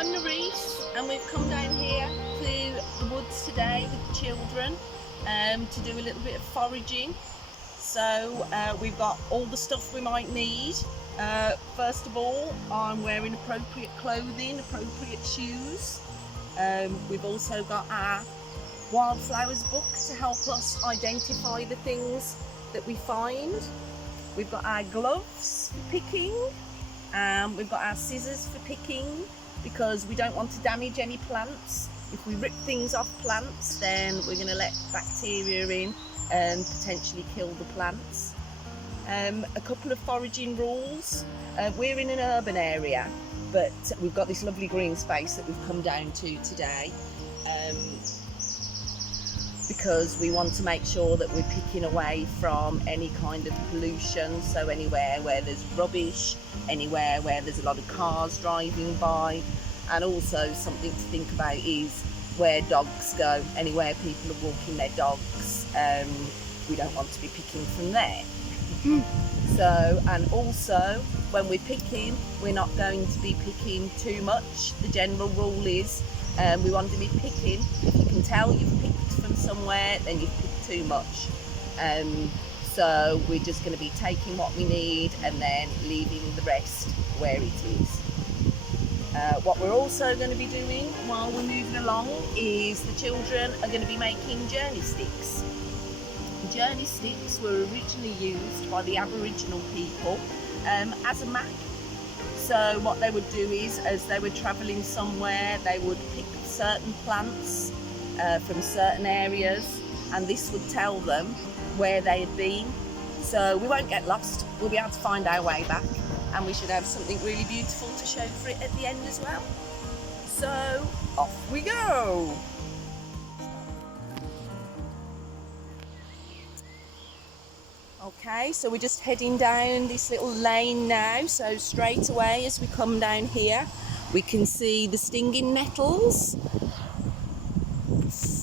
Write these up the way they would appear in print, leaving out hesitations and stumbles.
I'm Nyrees, and we've come down here to the woods today with the children to do a little bit of foraging. So we've got all the stuff we might need. First of all, I'm wearing appropriate clothing, appropriate shoes. We've also got our wildflowers book to help us identify the things that we find. We've got our gloves for picking. We've got our scissors for picking because we don't want to damage any plants. If we rip things off plants, then we're going to let bacteria in and potentially kill the plants. A couple of foraging rules. We're in an urban area, but we've got this lovely green space that we've come down to today because we want to make sure that we're picking away from any kind of pollution. So anywhere where there's rubbish, anywhere where there's a lot of cars driving by, and also something to think about is where dogs go. Anywhere people are walking their dogs, we don't want to be picking from there. So, and also when we're picking, we're not going to be picking too much. The general rule is we want to be picking, if you can tell you've picked from somewhere, then you've picked too much. So we're just going to be taking what we need and then leaving the rest where it is. What we're also going to be doing while we're moving along is the children are going to be making journey sticks. Journey sticks were originally used by the Aboriginal people as a map. So what they would do is, as they were travelling somewhere, they would pick certain plants from certain areas, and this would tell them where they had been. So we won't get lost, we'll be able to find our way back, and we should have something really beautiful to show for it at the end as well. So off we go! Okay, so we're just heading down this little lane now. So straight away as we come down here, we can see the stinging nettles.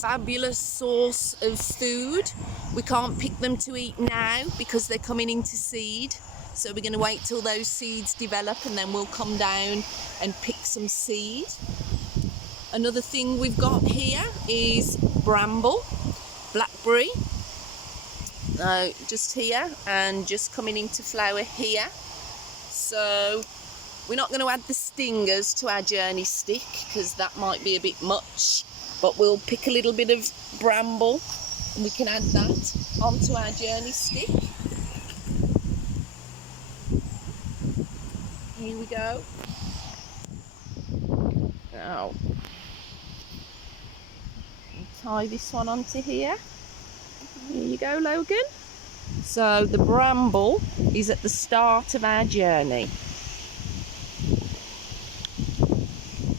Fabulous source of food. We can't pick them to eat now because they're coming into seed. So we're going to wait till those seeds develop and then we'll come down and pick some seed. Another thing we've got here is bramble, blackberry. Just here and just coming into flower here. So we're not going to add the stingers to our journey stick because that might be a bit much, but we'll pick a little bit of bramble and we can add that onto our journey stick. Here we go. Now tie this one onto here. Here you go, Logan. So the bramble is at the start of our journey.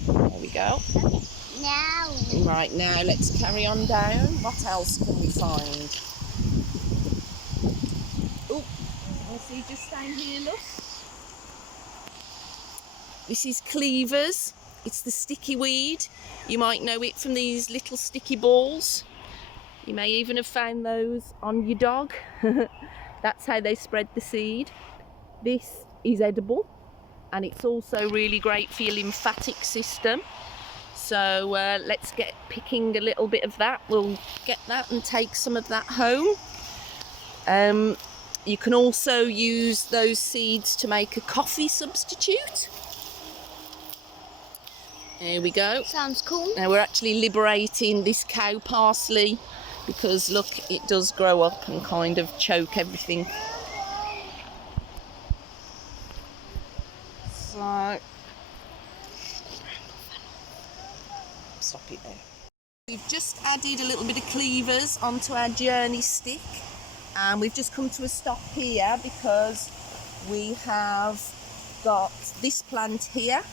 There we go. Okay, now. Right, now let's carry on down. What else can we find? Oh, I see just down here, look. This is Cleavers. It's the sticky weed. You might know it from these little sticky balls. You may even have found those on your dog. That's how they spread the seed. This is edible and it's also really great for your lymphatic system. So let's get picking a little bit of that. We'll get that and take some of that home. You can also use those seeds to make a coffee substitute. There we go. Sounds cool. Now we're actually liberating this cow parsley because look, it does grow up and kind of choke everything. So stop it there. We've just added a little bit of Cleavers onto our journey stick, and we've just come to a stop here because we have got this plant here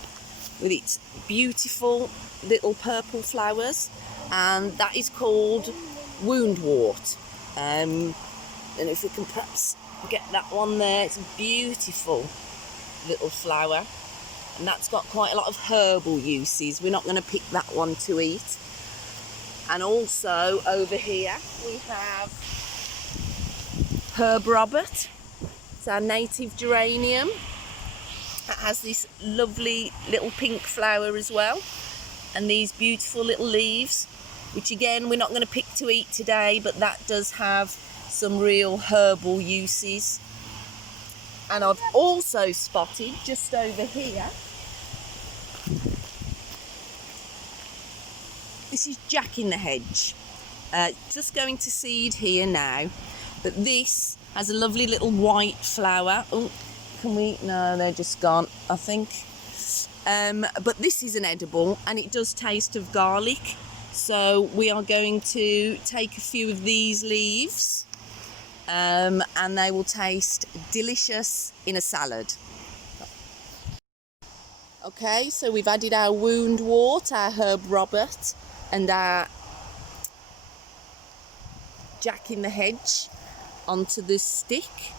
with its beautiful little purple flowers, and that is called Woundwort. And if we can perhaps get that one there, it's a beautiful little flower, and that's got quite a lot of herbal uses. We're not going to pick that one to eat. And also over here we have Herb Robert. It's our native geranium. It has this lovely little pink flower as well, and these beautiful little leaves, which again we're not going to pick to eat today, but that does have some real herbal uses. And I've also spotted just over here, this is Jack in the Hedge. Just going to seed here now, but this has a lovely little white flower. Oh, can we? No, they're just gone, I think. But this is an edible, and it does taste of garlic. So we are going to take a few of these leaves, and they will taste delicious in a salad. Okay, so we've added our Woundwort, our herb Robert, and our Jack in the Hedge onto this stick.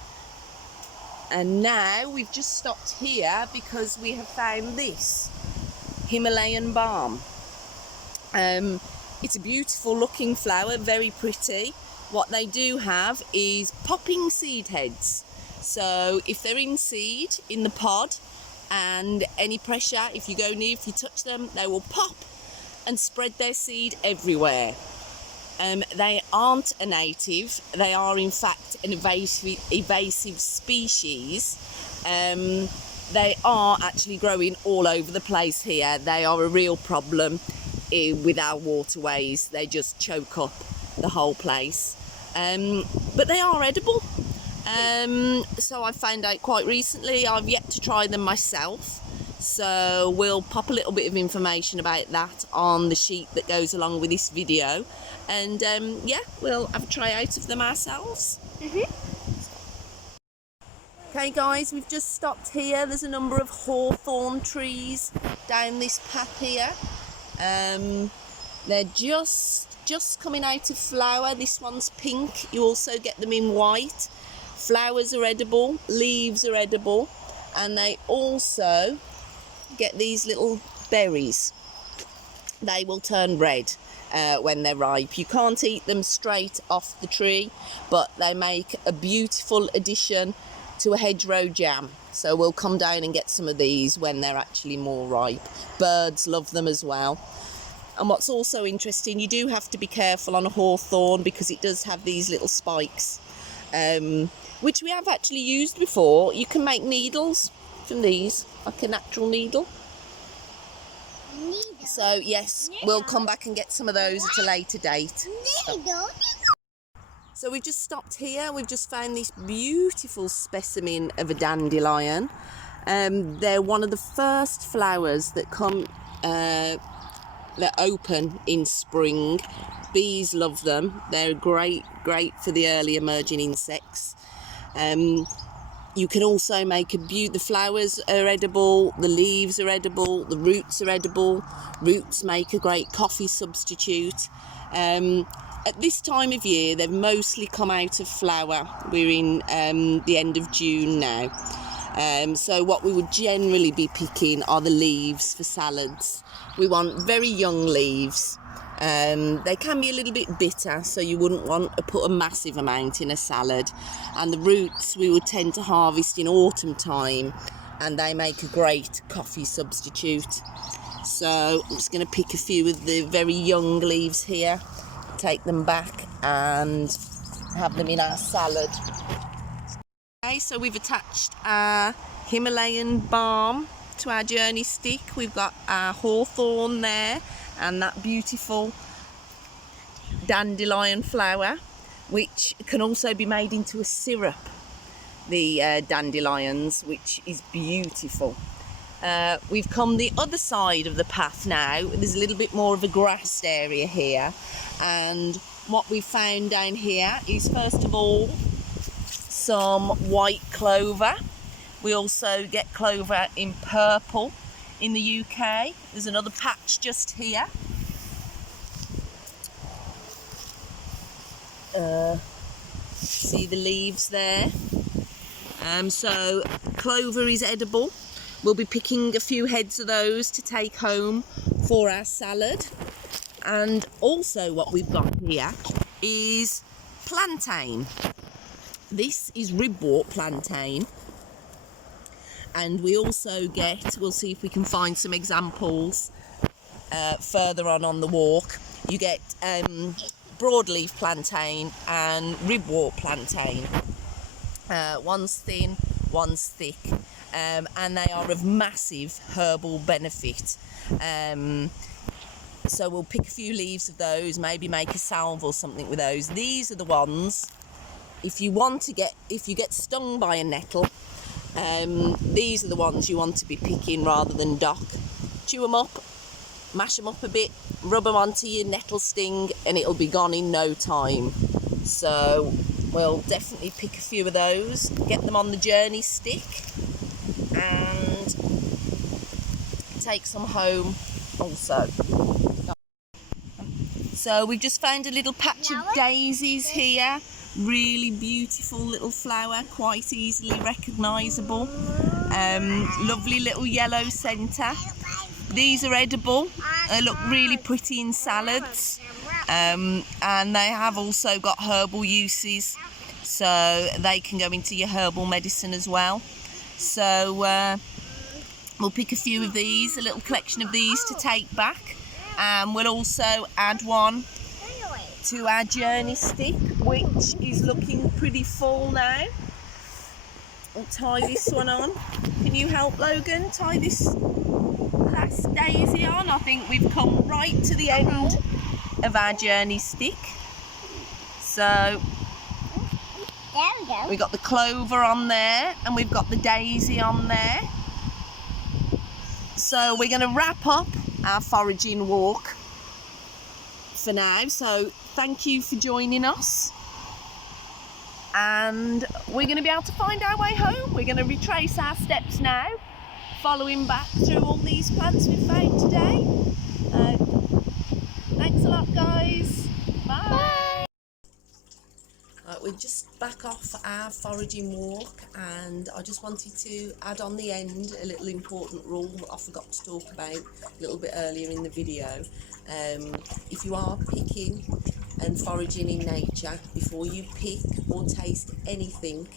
And now we've just stopped here because we have found this Himalayan Balm. It's a beautiful looking flower, very pretty. What they do have is popping seed heads. So if they're in seed in the pod and any pressure, if you go near, if you touch them, they will pop and spread their seed everywhere. They aren't a native, they are in fact an invasive species. They are actually growing all over the place here. They are a real problem with our waterways. They just choke up the whole place. But they are edible. So I found out quite recently. I've yet to try them myself. So we'll pop a little bit of information about that on the sheet that goes along with this video. And yeah, we'll have a try out of them ourselves. Okay guys, we've just stopped here. There's a number of hawthorn trees down this path here. They're just coming out of flower. This one's pink. You also get them in white. Flowers are edible, leaves are edible, and they also get these little berries. They will turn red when they're ripe. You can't eat them straight off the tree, but they make a beautiful addition to a hedgerow jam. So we'll come down and get some of these when they're actually more ripe. Birds love them as well. And what's also interesting, you do have to be careful on a hawthorn because it does have these little spikes, which we have actually used before. You can make needles from these, like a natural needle. So yes, we'll come back and get some of those at a later date. So we've just stopped here. We've just found this beautiful specimen of a dandelion. They're one of the first flowers that come, that open in spring. Bees love them. They're great for the early emerging insects. You can also make the flowers are edible, the leaves are edible, the roots are edible. Roots make a great coffee substitute. At this time of year, they've mostly come out of flower. We're in the end of June now. So what we would generally be picking are the leaves for salads. We want very young leaves. They can be a little bit bitter, so you wouldn't want to put a massive amount in a salad. And the roots we would tend to harvest in autumn time, and they make a great coffee substitute. So I'm just going to pick a few of the very young leaves here, take them back and have them in our salad. Okay, so we've attached our Himalayan Balm to our journey stick. We've got our hawthorn there and that beautiful dandelion flower, which can also be made into a syrup, the dandelions, which is beautiful. We've come the other side of the path now. There's a little bit more of a grassed area here, and what we found down here is, first of all, some white clover. We also get clover in purple in the UK. There's another patch just here. See the leaves there. So clover is edible. We'll be picking a few heads of those to take home for our salad. And also what we've got here is plantain. This is ribwort plantain. And we also get, we'll see if we can find some examples further on the walk, you get broadleaf plantain and ribwort plantain. One's thin, one's thick, and they are of massive herbal benefit. So we'll pick a few leaves of those, maybe make a salve or something with those. These are the ones, if you get stung by a nettle, these are the ones you want to be picking rather than dock. Chew them up, mash them up a bit, rub them onto your nettle sting, and it'll be gone in no time. So we'll definitely pick a few of those, get them on the journey stick, and take some home also. So we've just found a little patch of daisies here. Really beautiful little flower, quite easily recognisable. Lovely little yellow centre. These are edible. They look really pretty in salads. And they have also got herbal uses, so they can go into your herbal medicine as well. So we'll pick a few of these, a little collection of these to take back. We'll also add one to our journey stick, which is looking pretty full now. I'll tie this one on. Can you help, Logan, tie this last daisy on? I think we've come right to the end of our journey stick. So we've got the clover on there and we've got the daisy on there. So we're going to wrap up our foraging walk for now. So thank you for joining us, and we're going to be able to find our way home. We're going to retrace our steps now, following back through all these plants we've found today. Thanks a lot, guys. Bye. We're just back off our foraging walk, and I just wanted to add on the end a little important rule that I forgot to talk about a little bit earlier in the video. If you are picking and foraging in nature, before you pick or taste anything,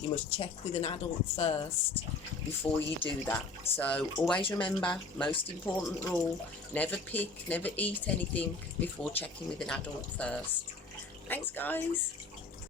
you must check with an adult first before you do that. So always remember, most important rule, never pick, never eat anything before checking with an adult first. Thanks, guys.